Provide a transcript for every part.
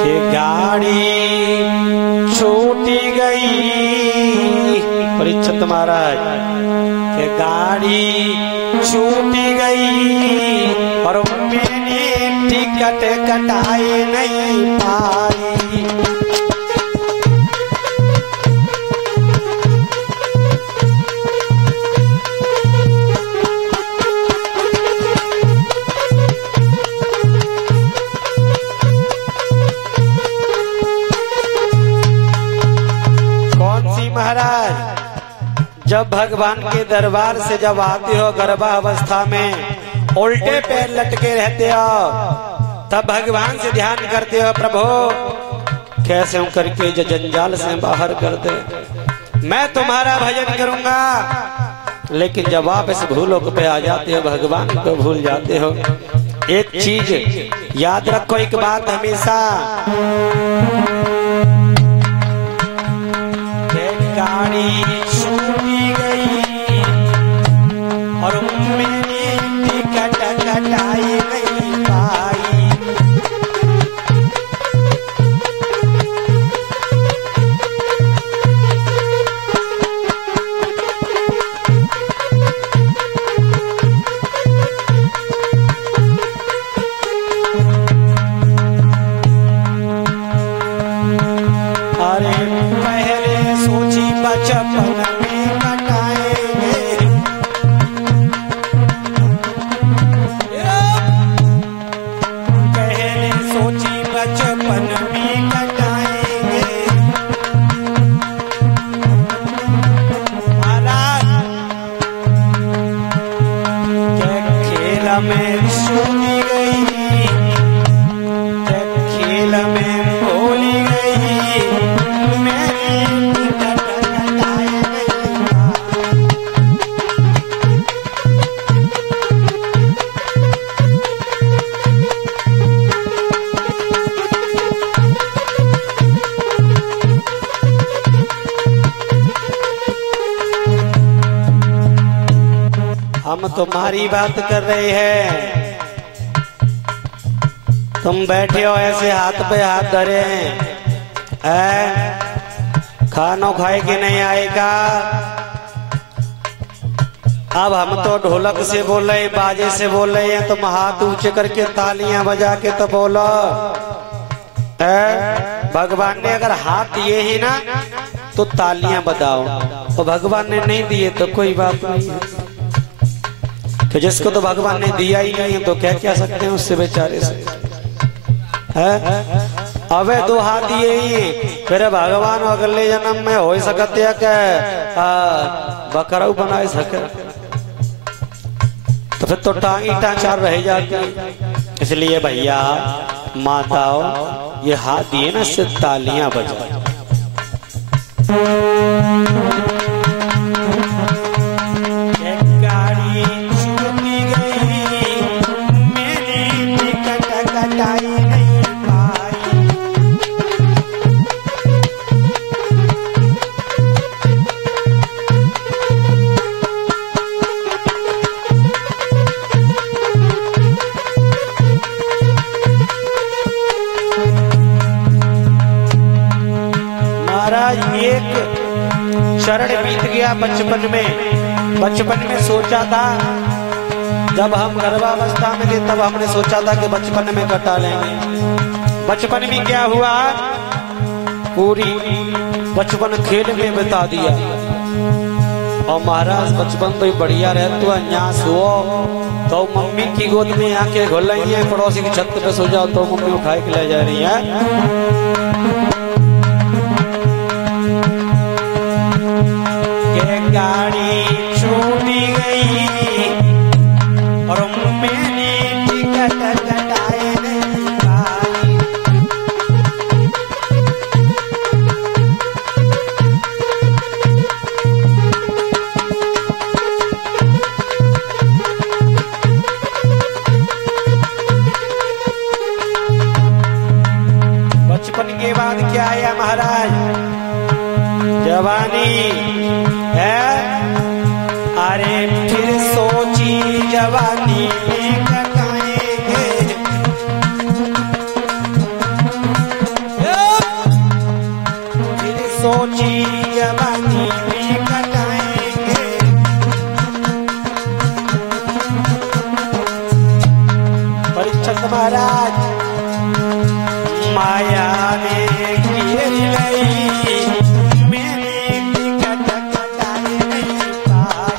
कि गाड़ी छूटी गई, परीक्षित महाराज कि गाड़ी छूटी गई और मैंने टिकट कटाए नहीं पाई। महाराज जब भगवान के दरबार से जब आते हो गर्भावस्था में उल्टे पैर लटके रहते हो, तब भगवान से ध्यान करते हो, प्रभु कैसे हूं करके जो जंजाल से बाहर कर दे, मैं तुम्हारा भजन करूंगा। लेकिन जब आप इस भूलोक पे आ जाते हो भगवान को भूल जाते हो। एक चीज याद रखो, एक बात हमेशा, गाड़ी छूटी गई और मैंने टिकट कटाई नहीं पाई। अरे पहले सोची बचपन में कटाएंगे, पहले सोची बचपन में कटाएंगे। महाराज खेल में छूटी गई, खेल में भूली गई, हम तुम्हारी बात कर रहे हैं, तुम बैठे हो ऐसे हाथ पे हाथ धरे हैं, खानो खाए कि नहीं आएगा। अब हम तो ढोलक से बोल रहे, बाजे से बोल रहे हैं, तुम हाथ ऊंचे करके तालियां बजा के तो बोलो। भगवान ने अगर हाथ दिए ही ना तो तालियां बजाओ, तो भगवान ने नहीं दिए तो कोई बात नहीं है। तो जिसको तो भगवान ने दिया ही नहीं है तो क्या क्या सकते हैं उससे बेचारे से, अबे दो हाथ दिए ही फिर भगवान अगले जन्म में हो सकते है क्या बकरा बना सके, तो फिर तो टांग ही टांग चार रह जाती। इसलिए भैया माताओं ये हाथ दिए ना इससे तालियां बजाओ। एक शरण बीत गया बचपन में सोचा था, जब हम गर्भावस्था में थे तब हमने सोचा था कि बचपन में कटा लेंगे। बचपन में क्या हुआ, पूरी बचपन खेल में बिता दिया। और महाराज बचपन तो बढ़िया रहे तो अन्यास हो तो मम्मी की गोद में आके घुल रही है, पड़ोसी की छत पे सो जाओ तो मम्मी उठाए के ले जा रही है। गाड़ी छूटी गई और मैंने टिकट कटाए नहीं पाई। बचपन के बाद क्या आया महाराज, जवानी है। अरे फिर सोची जवानी में कटाएंगे, सोची जवानी में कटाएंगे। परीक्षित महाराज माया ने घेर लई, मैंने टिकट कटाए नहीं पाई।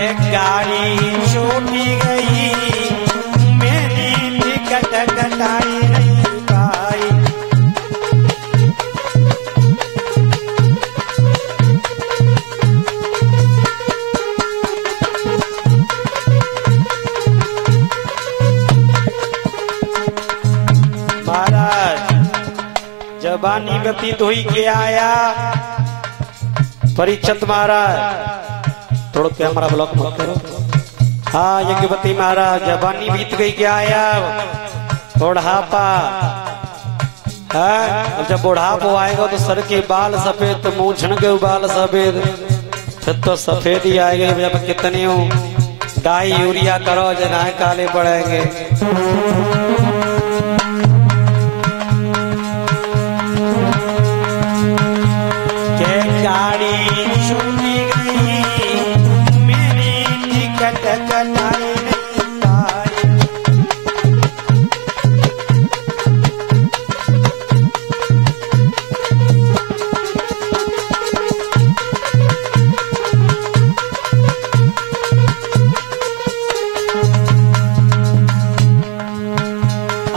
एक गाड़ी छूटी गई, मैंने टिकट कटाई नहीं पाई। महाराज जवानी व्यतीत हुई के आया। परीक्षित महाराज थोड़ा कैमरा ब्लॉक मत करो। हाँ यज्ञपति महाराज जवानी बीत गई क्या आया, बुढ़ापा। अब जब बुढ़ापा आएगा तो सर के बाल सफेद, तो मूंछन के बाल सफेद, फिर तो सफेद ही आएगा। जब कितने हो डाई यूरिया करो जना काले पड़ेंगे। के गाड़ी छूटी गई, मेरी टिकट कटाई नहीं पाई।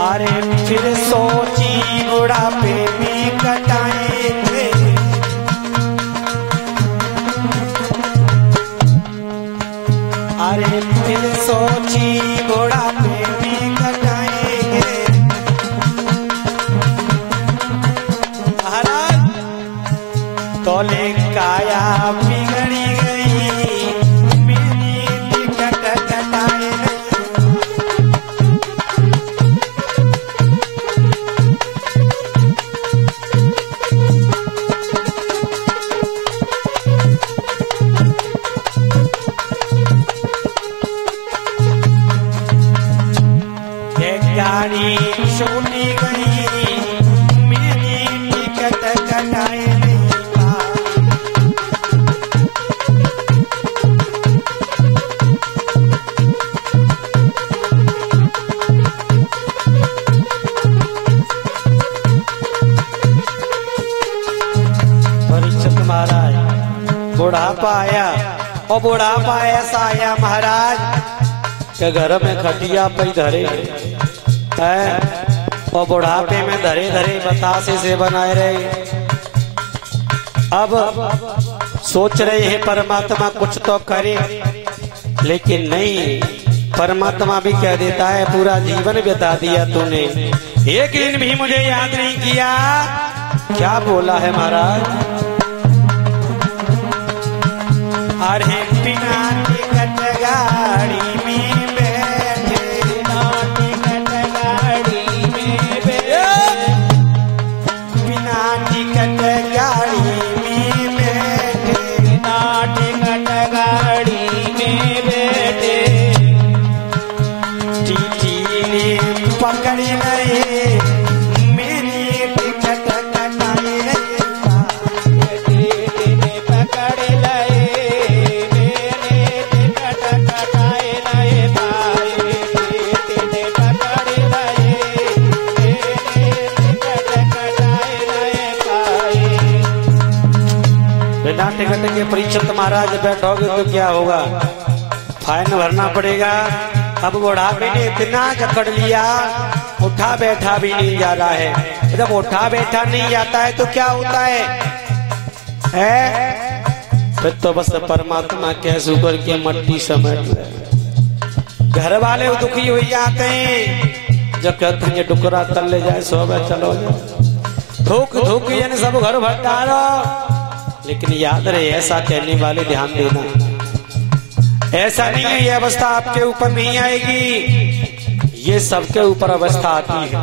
अरे फिर सोची बुढ़ापे में कटाएंगे। अरे फिर सोची बुढ़ापे में कटाएंगे। महाराज तोले काया बिगड़ी गई, मेरी टिकट कटाए नहीं। गाड़ी छूटी गई, मेरी टिकट कटाए नहीं पाई। परीक्षित महाराज बुढ़ापा आया, और बुढ़ापा ऐसा आया महाराज के घर में खटिया पे धरे है, और बुढ़ापे में धरे धरे बतासे से बनाए रहे। अब सोच रहे हैं परमात्मा कुछ तो करे, लेकिन नहीं, परमात्मा भी कह देता है पूरा जीवन बिता दिया तूने, एक दिन भी मुझे याद नहीं किया। क्या बोला है महाराज, अरे बिना टिकट गाड़ी में बैठे, बिना टिकट गाड़ी में बैठे, बिना टिकट गाड़ी में बैठे, बिना टिकट गाड़ी में बैठे। टीटी ने पकड़ गए, मेरी टिकट कटाई नहीं पाई। टीटी ने पकड़ गए, मेरी टिकट कटाई नहीं पाई। टीटी ने पकड़ गए, मेरी टिकट कटाई नहीं पाई। बिना टिकट के परीक्षित महाराज बैठोगे तो क्या होगा, फाइन भरना पड़ेगा। अब बुढ़ापे ने इतना जकड़ लिया, उठा बैठा भी नहीं जा रहा है। जब उठा बैठा नहीं जाता है तो क्या होता है? फिर तो बस परमात्मा के ऊपर की मट्टी समेट ले। घर वाले दुखी हो जाते हैं जब कहते हैं टुकड़ा तल ले जाए, सो चलो जाए, थूक थूक सब घर भर डालो। लेकिन याद रहे, ऐसा कहने वाले ध्यान देना, ऐसा नहीं है ये अवस्था आपके ऊपर नहीं आएगी, ये सबके ऊपर अवस्था आती है।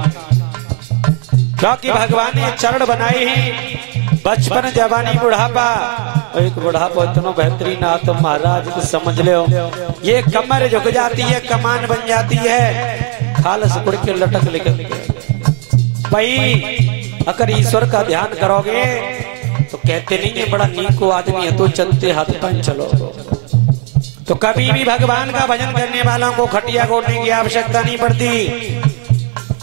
क्योंकि भगवान ने चरण बनाए ही बचपन जवानी बुढ़ापा। और एक बुढ़ापा इतना बेहतरीन आ तो महाराज को समझ लो, ये कमर झुक जाती है, कमान बन जाती है, खाल से उड़ के लटक लेकर भाई। अगर ईश्वर का ध्यान करोगे तो कहते नहीं है बड़ा नीको आदमी है तो चलते हाथ पांव चलो। तो कभी भी भगवान का भजन करने वालों को खटिया गोड़ने की आवश्यकता नहीं पड़ती,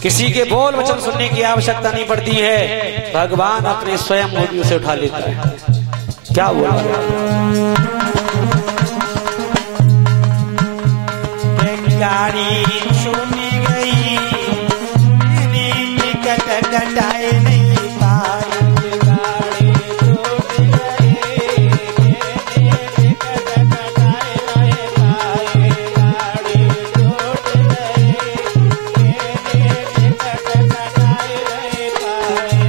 किसी के बोल वचन सुनने की आवश्यकता नहीं पड़ती है। भगवान अपने स्वयं मूर्ति से उठा लेता है। क्या हुआ? गाड़ी सुनी गई टिकट कटाए नहीं पाई, गाड़ी छूट गई टिकट कटाए नहीं पाई, गाड़ी छूट गई टिकट कटाए नहीं पाई।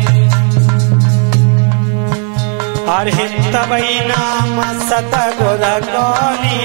अरे तबई नाम सतगुर गौरी